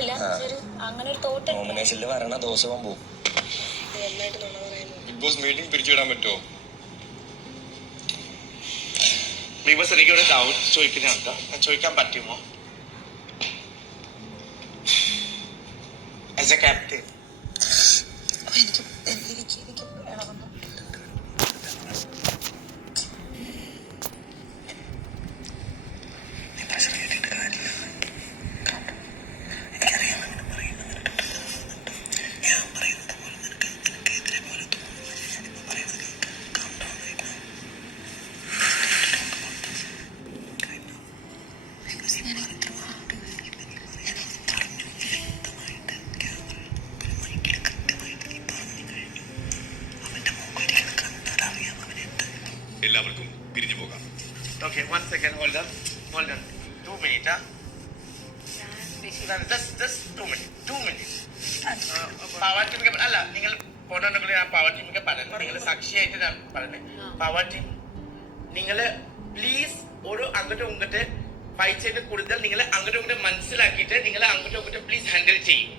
തോന്നണില്ല. അങ്ങനെ ഒരു തോട്ട് നോമിനേഷനിൽ വരണ ദിവസവും പോകും. ബിഗ് ബോസ് മീറ്റിംഗ് പിരിച്ചുവിടാൻ പറ്റുമോ? ബിഗ് ബോസ് എനിക്കൊരു ഡൗട്ട് ചോദിക്കുന്നുണ്ട്, ചോദിക്കാൻ പറ്റുമോ? ആസ് എ ക്യാപ്റ്റൻ എല്ലാവർക്കും പിരിഞ്ഞു പോകാം. Okay, 1 second, hold on. 2 minutes, just 2 minutes. Power team അല്ല, നിങ്ങൾ പോണെന്നുണ്ടെങ്കിൽ ഞാൻ പവർ ടീമിക്ക് പറഞ്ഞു, നിങ്ങൾ സാക്ഷിയായിട്ട് ഞാൻ പറഞ്ഞു. പവർ ടീം നിങ്ങൾ പ്ലീസ് ഒരു അങ്ങോട്ടും ഇങ്ങോട്ട് ഫൈറ്റ് ചെയ്ത് കൂടുതൽ നിങ്ങൾ അങ്ങോട്ടും ഇങ്ങോട്ട് മനസ്സിലാക്കിയിട്ട് നിങ്ങൾ അങ്ങോട്ടും ഇങ്ങോട്ട് പ്ലീസ് ഹാൻഡിൽ ചെയ്യും.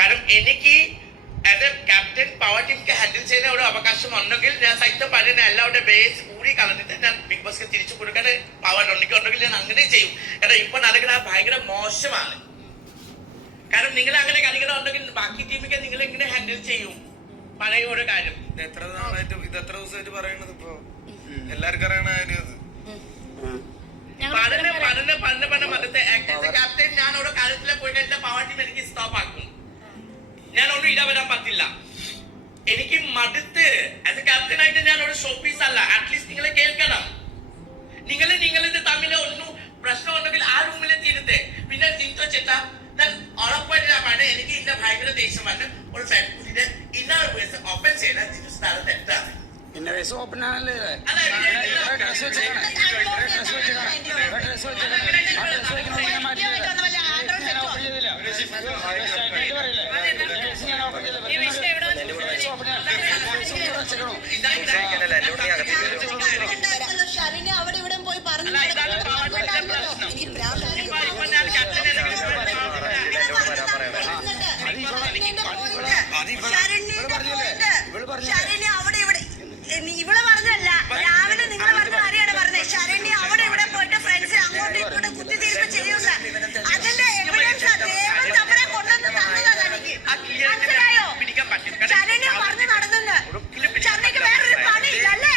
കാരണം എനിക്ക് ആസ് എ ക്യാപ്റ്റൻ പവർ ടീമിക്ക് ഹാൻഡിൽ ചെയ്യുന്ന ഒരു അവകാശം ഉണ്ടെങ്കിൽ ഞാൻ സൈറ്റ് പറയുന്ന എല്ലാവരുടെ ബേസ് കൂടി കളഞ്ഞിട്ട് ഞാൻ ബിഗ് ബോസ്ക്ക് തിരിച്ചു കൊടുക്കാൻ പവർ ഉണ്ടെങ്കിൽ ഞാൻ അങ്ങനെ ചെയ്യും. കാരണം ഇപ്പൊ നടക്കുന്ന ഭയങ്കര മോശമാണ്. കാരണം നിങ്ങൾ അങ്ങനെ കളിക്കണമെന്നുണ്ടെങ്കിൽ ബാക്കി ടീമിക്ക് നിങ്ങൾ എങ്ങനെ ഹാൻഡിൽ ചെയ്യും? പഴയ ഒരു കാര്യം ഇത് എത്ര ദിവസമായിട്ട് പറയണത്? ഇപ്പൊ എല്ലാവർക്കും അറിയണ കാര്യം ക്യാപ്റ്റൻ ഞാൻ ഒരു കാര്യത്തിലെ പോയിട്ട് എന്റെ പവർ ടീം എനിക്ക് സ്റ്റോപ്പ് ആക്കും. ഞാൻ ഒന്നും ഇടപെടാൻ പറ്റില്ല. എനിക്ക് മടുത്ത് ആസ് എ ക്യാപ്റ്റൻ ആയിട്ട് ഞാൻ ഒരു ഷോ പീസ് അല്ല. അറ്റ്ലീസ്റ്റ് നിങ്ങൾ കേൾക്കണം. നിങ്ങളിത് തമ്മിൽ ഒന്നും പ്രശ്നം ഉണ്ടെങ്കിൽ ആ റൂമിലെ തീരത്തെ. പിന്നെ ജിൻറ്റോ ചേട്ടാ ഞാൻ ഉറപ്പായിട്ട് ഞാൻ പറഞ്ഞു, എനിക്ക് ഇന്ന ഭയങ്കര ദേഷ്യം വന്ന് ഒരു ഫാക്ടറിയുടെ ഇന്നർ വേസ് ഓപ്പൺ ചെയ്താൽ ജിൻറ്റോ സ്ഥലം തെറ്റാണ്. ഓപ്പൺ ആണല്ലേ? ഷറിനെ അവിടെ ഇവിടെ പോയി പറഞ്ഞു. ശരണ്യ അവിടെ ഇവിടെ ഇവിടെ പറഞ്ഞല്ല, രാവിലെ നിങ്ങൾ പറഞ്ഞ കാര്യമാണ് പറഞ്ഞത്. ശരണ്യ അവിടെ ഇവിടെ പോയിട്ട് ഫ്രണ്ട്സ് അങ്ങോട്ടും ഇങ്ങോട്ടും കുത്തിത്തീർപ്പ് ചെയ്യുന്ന അതിന്റെ എവിഡൻസ് ദൈവം നമ്മളെ കൊണ്ടുവന്ന് തന്നതാണ് എനിക്ക്. മനസ്സിലായോ? ശരണ്യ പറഞ്ഞു നടന്നു. ശരണ്യക്ക് വേറൊരു പണിയില്ല അല്ലേ?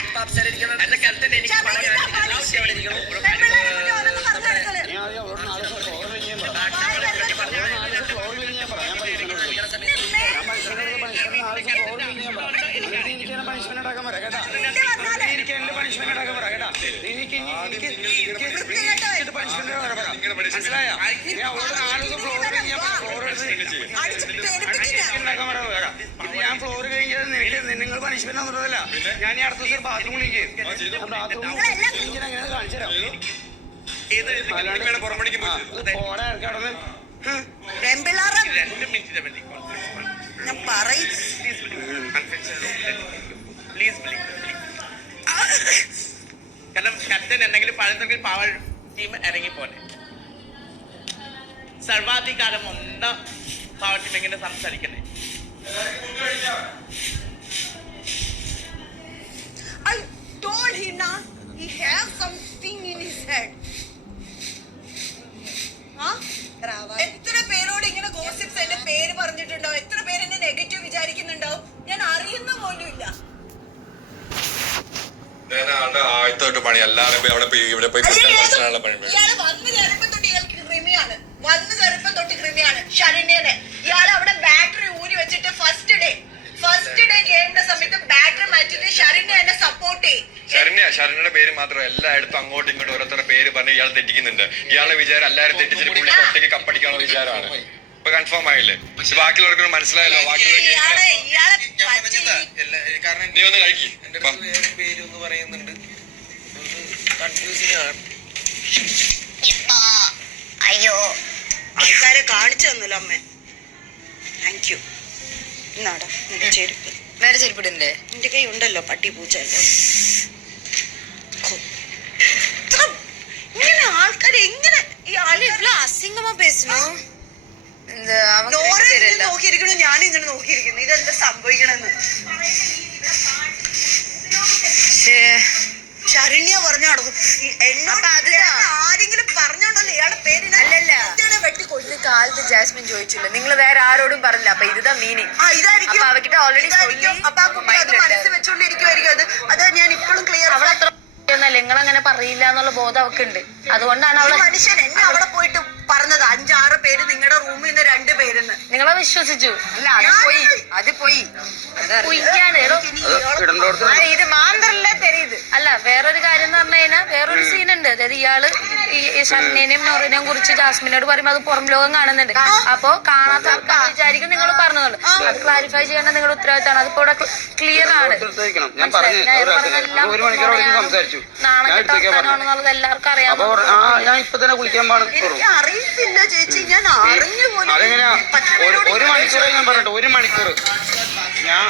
ഞാൻ ഫ്ലോർ കഴിഞ്ഞത് നിങ്ങൾ പണിഷ്മെന്റ് ഒന്നുമില്ല. ഞാൻ ഈ അടുത്ത ദിവസം ബാത്റൂമിലേക്ക് അങ്ങനെ കാണിച്ചു തരാം. കാരണം ക്യാപ്റ്റൻ എന്തെങ്കിലും പറയുന്നെങ്കിൽ പവർ ടീം ഇറങ്ങിപ്പോലെ. സർവാധികാരം ഒന്ന് പവർ ടീം എങ്ങനെ സംസാരിക്കണേ? I told him now he has something in his head. എത്ര പേരോട് ഇങ്ങനെ ഗോസിപ്സ് എന്റെ പേര് പറഞ്ഞിട്ടുണ്ടോ? എത്ര പേര് എന്നെ നെഗറ്റീവ് വിചാരിക്കുന്നുണ്ടോ? ഞാൻ അറിയുന്ന പോലും ഇല്ല. ആദ്യത്തെ പണി എല്ലാവരും ഇയാള് വന്ന് കയറിയപ്പോ തൊട്ട് ഇയാൾക്ക് കൃമിയാണ്. ശരണ്യനെ ഇയാൾ അവിടെ ബാറ്ററി ഊരി വെച്ചിട്ട് ഫസ്റ്റ് ഡേ ഗെയിമിന്റെ സമയത്ത് ബാറ്ററി മാറ്റിട്ട് ശരണ്യ എന്നെ സപ്പോർട്ട് ചെയ്യും. ശരണ്യയുടെ പേര് മാത്രം എല്ലായിടത്തും അങ്ങോട്ടും ഇങ്ങോട്ടും ഓരോരുത്തരുടെ പേര് പറഞ്ഞ് ഇയാൾ തെറ്റിക്കുന്നുണ്ട്. ഇയാളുടെ വിചാരം എല്ലാവരും തെറ്റിച്ചിട്ട് പുള്ളി ഒറ്റയ്ക്ക് കപ്പടിക്കാനുള്ള വിചാരമാണ്. ഇപ്പൊ കൺഫേം ആയില്ലേ? ബാക്കിയുള്ളവർക്ക് മനസ്സിലായല്ലോ. നീ ഒന്ന് കഴിക്കും പേരൊന്ന് പറയുന്നുണ്ട്. കൺഫ്യൂസിംഗ് ആണ്. അയ്യോ ആൾക്കാരെ കാണിച്ചു തന്നല്ലോ അമ്മേ. Thank you. എന്നാടാ നിന്റെ ചെരുപ്പ്. വേറെ ചെരുപ്പിടണ്ടേ? എന്റെ കൈ ഉണ്ടല്ലോ പട്ടി പൂച്ച. ഇങ്ങനെ ആൾക്കാർ എങ്ങനെ ഈ ആള് അസിംഗമാ പേസணும். இந்த നോക്കിയിരിക്കണു, ഞാനും ഇങ്ങനെ നോക്കിയിരിക്കുന്നു. ഇതെന്താ സംഭവിക്കണെന്ന് ശരണ്യ പറഞ്ഞു നടക്കും. എന്നോട് ആരെങ്കിലും പറഞ്ഞോണ്ടല്ലോ ഇയാളുടെ പേരിന് വെട്ടി കൊല്ലും. കാലത്ത് ജാസ്മിൻ ചോദിച്ചില്ല, നിങ്ങൾ വേറെ ആരോടും പറഞ്ഞില്ല, അപ്പൊ ഇതാ മീനിങ്. ഇതായിരിക്കും അവക്കിട്ട് ഓൾറെഡി അപ്പൊ ആ കുട്ടി അത് മനസ്സിൽ വെച്ചോണ്ടിരിക്കുമായിരിക്കും. അത് ഞാൻ ഇപ്പോഴും ക്ലിയർ. നിങ്ങൾ അങ്ങനെ പറയില്ല എന്നുള്ള ബോധം അവക്കുണ്ട്. അതുകൊണ്ടാണ് അവളെ മനുഷ്യൻ എന്നെ അവിടെ പോയിട്ട് പറഞ്ഞത് 5-6 പേര് നിങ്ങളുടെ റൂമിൽ നിന്ന് 2 പേരെന്ന്. നിങ്ങളെ വിശ്വസിച്ചു. അല്ല അത് പോയി പൊയ്യാണ്. ഇത് മാത്രല്ല തെരയുത്. അല്ല, വേറൊരു കാര്യം എന്ന് പറഞ്ഞു കഴിഞ്ഞാൽ വേറൊരു സീനുണ്ട്. അതായത് ഇയാള് ഈ ഷർണിനെയും നോറിനെയും കുറിച്ച് ജാസ്മിനോട് പറയുമ്പോൾ അത് പുറം ലോകം കാണുന്നുണ്ട്. അപ്പൊ കാണാത്ത ആൾക്കാർ വിചാരിക്കും നിങ്ങൾ പറഞ്ഞതുള്ളൂ. അത് ക്ലാരിഫൈ ചെയ്യേണ്ട നിങ്ങളുടെ ഉത്തരവാദിത്തമാണ്. അതിപ്പോ ഇവിടെ ക്ലിയർ ആണ്. നാളെ വർത്താനാണെന്നുള്ളത് എല്ലാവർക്കും അറിയാം. ഞാൻ ഇപ്പൊ തന്നെ കുളിക്കാൻ പാടും. എനിക്ക് അറിയത്തില്ല ചേച്ചി, ഞാൻ അറിഞ്ഞു പോലും. അതെങ്ങനെയാ? 1 മണിക്കൂർ ഞാൻ പറഞ്ഞിട്ട് 1 മണിക്കൂർ ഞാൻ